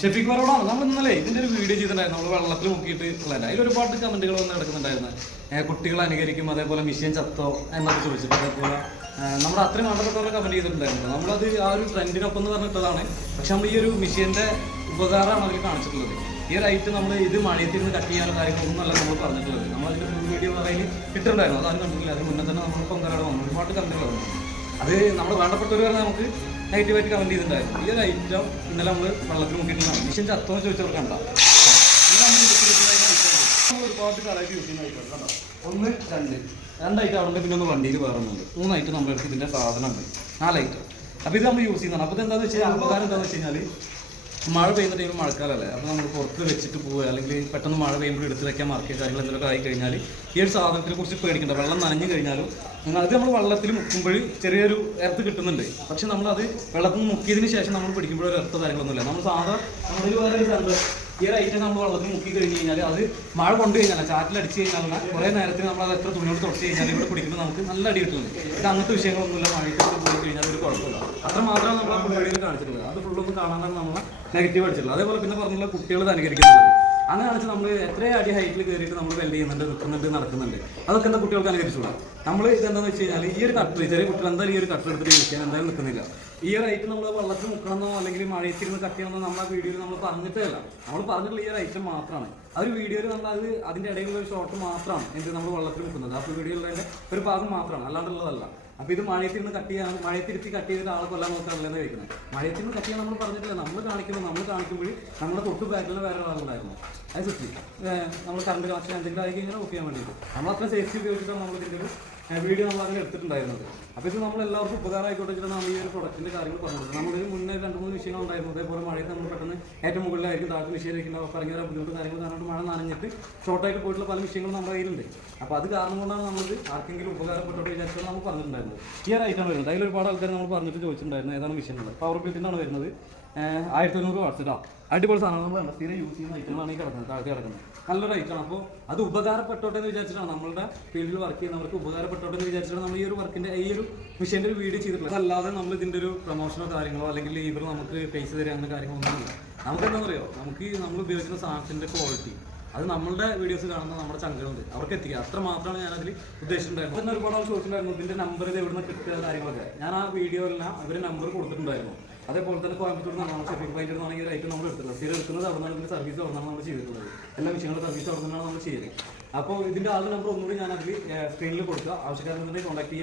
ഷെഫിഖാനോടാണ് നമ്മൾ ഇന്നലെ ഇതിന്റെ ഒരു വീഡിയോ ചെയ്തിട്ടുണ്ടായിരുന്നു. നമ്മൾ വെള്ളത്തിൽ മുക്കിയിട്ട് ഉള്ളത് അതിൽ ഒരുപാട് കമന്റുകൾ വന്ന് കിടക്കുന്നുണ്ടായിരുന്നു. കുട്ടികളെ അനുകരിക്കും, അതേപോലെ മിഷ്യൻ ചത്തോ എന്നൊക്കെ ചോദിച്ചിട്ട്, അതേപോലെ നമ്മുടെ അത്രയും വേണ്ടപ്പെട്ടവരെ കമന്റ് ചെയ്തിട്ടുണ്ടായിരുന്നു. നമ്മളത് ആ ഒരു ട്രെൻഡിനൊപ്പം എന്ന് പറഞ്ഞിട്ടതാണ്. പക്ഷെ നമ്മൾ ഈ ഒരു മിഷ്യന്റെ ഉപകാരമാണ് അതിൽ കാണിച്ചിട്ടുള്ളത്. ഈ ഒരു ഐറ്റം നമ്മൾ ഇത് മഴയത്തിരുന്ന് കട്ട് ചെയ്യാനുള്ള കാര്യങ്ങളൊന്നുമല്ല നമ്മൾ പറഞ്ഞിട്ടുള്ളത്. നമ്മളതിന്റെ ഫുൾ വീഡിയോ പറയുന്നത് ഇട്ടിട്ടുണ്ടായിരുന്നു. അതാണ് കണ്ടിട്ടില്ല. അതിന് മുന്നേ തന്നെ നമ്മൾ പൊങ്കരാട് വന്നു ഒരുപാട് കമന്റുകൾ വന്നു. അത് നമ്മൾ വേണ്ടപ്പെട്ടവർ പറഞ്ഞാൽ നമുക്ക് നെഗറ്റീവായിട്ട് കമന്റ് ചെയ്തിട്ടുണ്ടായിരുന്നു. ഈ ഒരു ഐറ്റം ഇന്നലെ നമ്മൾ വെള്ളത്തിൽ മുക്കിയിട്ടുണ്ടാകും. മിഷ്യൻ ചത്തോന്ന് ചോദിച്ചവർക്ക് കണ്ട ഒരുപാട് കളറായിട്ട് യൂസ് ചെയ്യുന്ന ഐറ്റം കണ്ടോ. 1 2 2 അവിടെ പിന്നെ ഒന്ന് വണ്ടിയിൽ വേറുന്നുണ്ട്. 3 ഐറ്റം നമ്മുടെ അടുത്ത് ഇതിന്റെ സാധനമുണ്ട്. 4 ഐറ്റം. അപ്പോൾ ഇത് നമ്മൾ യൂസ് ചെയ്യുന്നതാണ്. അപ്പോൾ എന്താണെന്ന് വെച്ച് കഴിഞ്ഞാൽ ഉപകാരം എന്താണെന്ന് വെച്ച് കഴിഞ്ഞാൽ മഴ പെയ്യുന്ന ടൈമിൽ മഴക്കാലമല്ലേ, അപ്പോൾ നമ്മൾ പുറത്ത് വെച്ചിട്ട് പോവുക അല്ലെങ്കിൽ പെട്ടെന്ന് മഴ പെയ്യുമ്പോൾ എടുത്ത് വെക്കാൻ മറക്കുക കാര്യങ്ങൾ എന്തെങ്കിലുമൊക്കെ ആയി കഴിഞ്ഞാൽ ഈ ഒരു സാധനത്തിനെ കുറിച്ച് പേടിക്കണ്ട. വെള്ളം നനഞ്ഞു കഴിഞ്ഞാലും അത് നമ്മൾ വെള്ളത്തിൽ മുക്കുമ്പോൾ ചെറിയൊരു എർത്ത് കിട്ടുന്നുണ്ട്. പക്ഷെ നമ്മളത് വെള്ളത്തിൽ മുക്കിയതിന് ശേഷം നമ്മൾ പിടിക്കുമ്പോൾ ഒരു എർത്ത് കാര്യങ്ങളൊന്നുമില്ല. നമ്മൾ സാധാരണ നമ്മളിൽ വേറെ ഈ ഒരു ഐറ്റം നമ്മൾ വെള്ളത്തിൽ മുക്കി കഴിഞ്ഞ് കഴിഞ്ഞാൽ അത് മഴ കൊണ്ടു കഴിഞ്ഞാൽ ചാറ്റിലടിച്ച് കഴിഞ്ഞാൽ കുറേ നേരത്തിന് നമ്മൾ അത് എത്ര തുണിയോട് തുടച്ച് കഴിഞ്ഞാൽ ഇവിടെ പിടിക്കുമ്പോൾ നമുക്ക് നല്ല അടി കിട്ടുന്നുണ്ട്. ഇത് അങ്ങനത്തെ വിഷയങ്ങളൊന്നുമില്ല. മഴയ്ക്ക് പോയി കഴിഞ്ഞാൽ ഒരു കുഴപ്പമില്ല. അത്ര മാത്രമാണ് നമ്മൾ ആ വീഡിയോയിൽ കാണിച്ചിട്ടുള്ളത്. അത് ഫുള്ളൊന്നും കാണാനാണ് നമ്മൾ നെഗറ്റീവ് അടിച്ചിട്ടുള്ളത്. അതേപോലെ പിന്നെ പറഞ്ഞുള്ള കുട്ടികൾ അനുകരിക്കുന്നത് അങ്ങനെ കാണിച്ചാൽ നമ്മൾ എത്രയും അടി ഹൈറ്റിൽ കയറിയിട്ട് നമ്മൾ വെൽഡ് ചെയ്യുന്നുണ്ട്, നിൽക്കുന്നുണ്ട്, നടക്കുന്നുണ്ട്. അതൊക്കെ എന്താ കുട്ടികൾക്ക് അനുകരിച്ചുകൂടാ. നമ്മൾ ഇതെന്താണെന്ന് വെച്ച് കഴിഞ്ഞാൽ ഈ ഒരു കട്ടർ ചെറിയ കുട്ടികൾ എന്തായാലും ഈ ഒരു കട്ടർ എടുത്തിട്ട് യൂസ് ചെയ്യാൻ എന്തായാലും നിൽക്കുന്നില്ല. ഈ ഒരു ഐറ്റം നമ്മൾ വെള്ളത്തിൽ മുക്കണമെന്നോ അല്ലെങ്കിൽ മഴയത്തിരുന്ന് കട്ട് ചെയ്യണമെന്നോ നമ്മൾ ആ വീഡിയോയിൽ നമ്മൾ പറഞ്ഞിട്ടേ അല്ല. നമ്മൾ പറഞ്ഞിട്ടുള്ള ഈ ഒരു ഐറ്റം മാത്രമാണ്. ആ ഒരു വീഡിയോയിൽ നമ്മൾ അത് അതിൻ്റെ ഇടയിലുള്ള ഒരു ഷോട്ട് മാത്രമാണ് എന്ത് നമ്മൾ വെള്ളത്തിൽ മുക്കുന്നത്. ആ വീഡിയോയിലുള്ളതിൻ്റെ ഒരു ഭാഗം മാത്രമാണ്, അല്ലാണ്ടുള്ളതല്ല. അപ്പോൾ ഇത് മഴയത്തിരുന്ന് കട്ട് ചെയ്യാൻ മഴയത്തിരുത്തി കട്ട് ചെയ്തിട്ട് ആളെ കൊല്ലാൻ നോക്കാറില്ലെന്ന് ചോദിക്കുന്നത്. മഴയത്തിരുന്ന് കട്ട് ചെയ്യാൻ നമ്മൾ പറഞ്ഞിട്ടില്ല. നമ്മൾ കാണിക്കുമ്പോൾ നമ്മുടെ തൊട്ട് ബാക്കിലുള്ള വേറെ ആളുണ്ടായിരുന്നു. അത് ചുറ്റി നമ്മൾ കറണ്ട് കണക്ഷൻ എന്തെങ്കിലും ആയി കഴിഞ്ഞാൽ ഓഫ് ചെയ്യാൻ വേണ്ടിയിട്ട് നമ്മൾ അത്ര സേഫ്റ്റി ഉപയോഗിച്ചിട്ടാണ് നമ്മൾ ഇതിൻ്റെ ഒരു വീഡിയോ നമ്മൾ അങ്ങനെ എടുത്തിട്ടുണ്ടായിരുന്നത്. അപ്പോൾ ഇത് നമ്മൾ എല്ലാവർക്കും ഉപകാരമായിക്കോട്ടെ വെച്ചിട്ട് നമ്മൾ ഈ ഒരു പ്രൊഡക്റ്റിൻ്റെ കാര്യങ്ങൾ പറഞ്ഞിട്ടുണ്ട്. നമ്മളിൽ മുന്നേ 2-3 വിഷയങ്ങൾ ഉണ്ടായിരുന്നു. അതേപോലെ മഴയത്ത് നമ്മൾ പെട്ടെന്ന് ഏറ്റവും മുകളിലായിരിക്കും താഴത്തെ വിഷയമായിരിക്കും പറഞ്ഞ ബുദ്ധിമുട്ട് കാര്യങ്ങൾ കാരണം മഴ നനഞ്ഞിട്ട് ഷോർട്ടായിട്ട് പോയിട്ടുള്ള പല വിഷയങ്ങളും നമ്മുടെ കയ്യിലുണ്ട്. അപ്പോൾ അത് കാരണം കൊണ്ടാണ് നമ്മളിത് ആർക്കെങ്കിലും ഉപകാരപ്പെട്ടോട്ട് വിചാരിച്ചാൽ നമ്മൾ പറഞ്ഞിട്ടുണ്ടായിരുന്നത്. ഈ ഒരു ഐറ്റം വരുന്നത് അതിൽ ഒരുപാട് ആൾക്കാർ നമ്മൾ പറഞ്ഞിട്ട് ചോദിച്ചിട്ടുണ്ടായിരുന്നു ഏതാണ് വിഷയങ്ങൾ. പവർ ബിൽറ്റിനാണ് വരുന്നത്. 1100 വാട്ട്സ് കേട്ടോ. അടിപൊളി സാധനം. നമ്മൾ സ്ഥിരം യൂസ് ചെയ്യുന്ന ഐറ്റങ്ങളാണ് ഈ കിടക്കുന്നത്, താഴത്തെ കിടക്കുന്നത്. നല്ലൊരു ഐറ്റമാണ്. അപ്പോൾ അത് ഉപകാരപ്പെട്ടോട്ടെ എന്ന് വിചാരിച്ചിട്ടാണ് നമ്മളുടെ ഫീൽഡിൽ വർക്ക് ചെയ്യുന്നവർക്ക് ഉപകാരപ്പെട്ടോട്ടെ എന്ന് വിചാരിച്ചിട്ടാണ് നമ്മൾ ഈ ഒരു വർക്കിൻ്റെ ഈ ഒരു മിഷീൻ്റെ ഒരു വീഡിയോ ചെയ്തിട്ടുള്ളത്. അല്ലാതെ നമ്മൾ ഇതിൻ്റെ ഒരു പ്രൊമോഷനോ കാര്യങ്ങളോ അല്ലെങ്കിൽ ഇവർ നമുക്ക് പൈസ തരിക അങ്ങനെ കാര്യങ്ങളൊന്നുമില്ല. നമുക്ക് എന്താ പറയുക, നമുക്ക് നമ്മൾ ഉപയോഗിക്കുന്ന സാധനത്തിൻ്റെ ക്വാളിറ്റി അത് നമ്മളുടെ വീഡിയോസ് കാണുന്ന നമ്മുടെ ചങ്കളുണ്ട് അവർക്ക് എത്തിക്കുക. അത്ര മാത്രമാണ് ഞാനതിൽ ഉദ്ദേശിച്ചിട്ടുണ്ടായിരുന്നു. തന്നെ ഒരുപാട് ആൾ ചോദിച്ചിട്ടുണ്ടായിരുന്നു ഇതിൻ്റെ നമ്പർ ഇത് എവിടെ നിന്ന് കിട്ടുക കാര്യങ്ങളൊക്കെ. ഞാൻ ആ വീഡിയോയിലെല്ലാം അവർ നമ്പർ കൊടുത്തിട്ടുണ്ടായിരുന്നു. അതേപോലെ തന്നെ കോയമ്പത്തൂർ നിന്നാണ് ഷെഫിക് പൈൻറ്റ് എന്നാണെങ്കിൽ ഒരു ഐറ്റം നമ്മൾ എടുത്തിട്ടുള്ളത്. സ്ഥിരം എടുക്കുന്നത് അവിടെ നിന്നാണ് സർവീസ് അവിടെ നിന്നാണ് നമ്മൾ ചെയ്തിട്ടുള്ളത്. എല്ലാ വിഷയങ്ങളും സർവീസ് അവിടെ നിന്നാണ് നമ്മൾ ചെയ്യുന്നത്. അപ്പോൾ ഇതിൻ്റെ ആളുടെ നമ്പർ ഒന്നുകൂടി ഞാൻ അതിൽ സ്ക്രീനിൽ കൊടുക്കുക. ആവശ്യക്കാരെന്നുണ്ടെങ്കിൽ കോൺടാക്ട് ചെയ്യുക.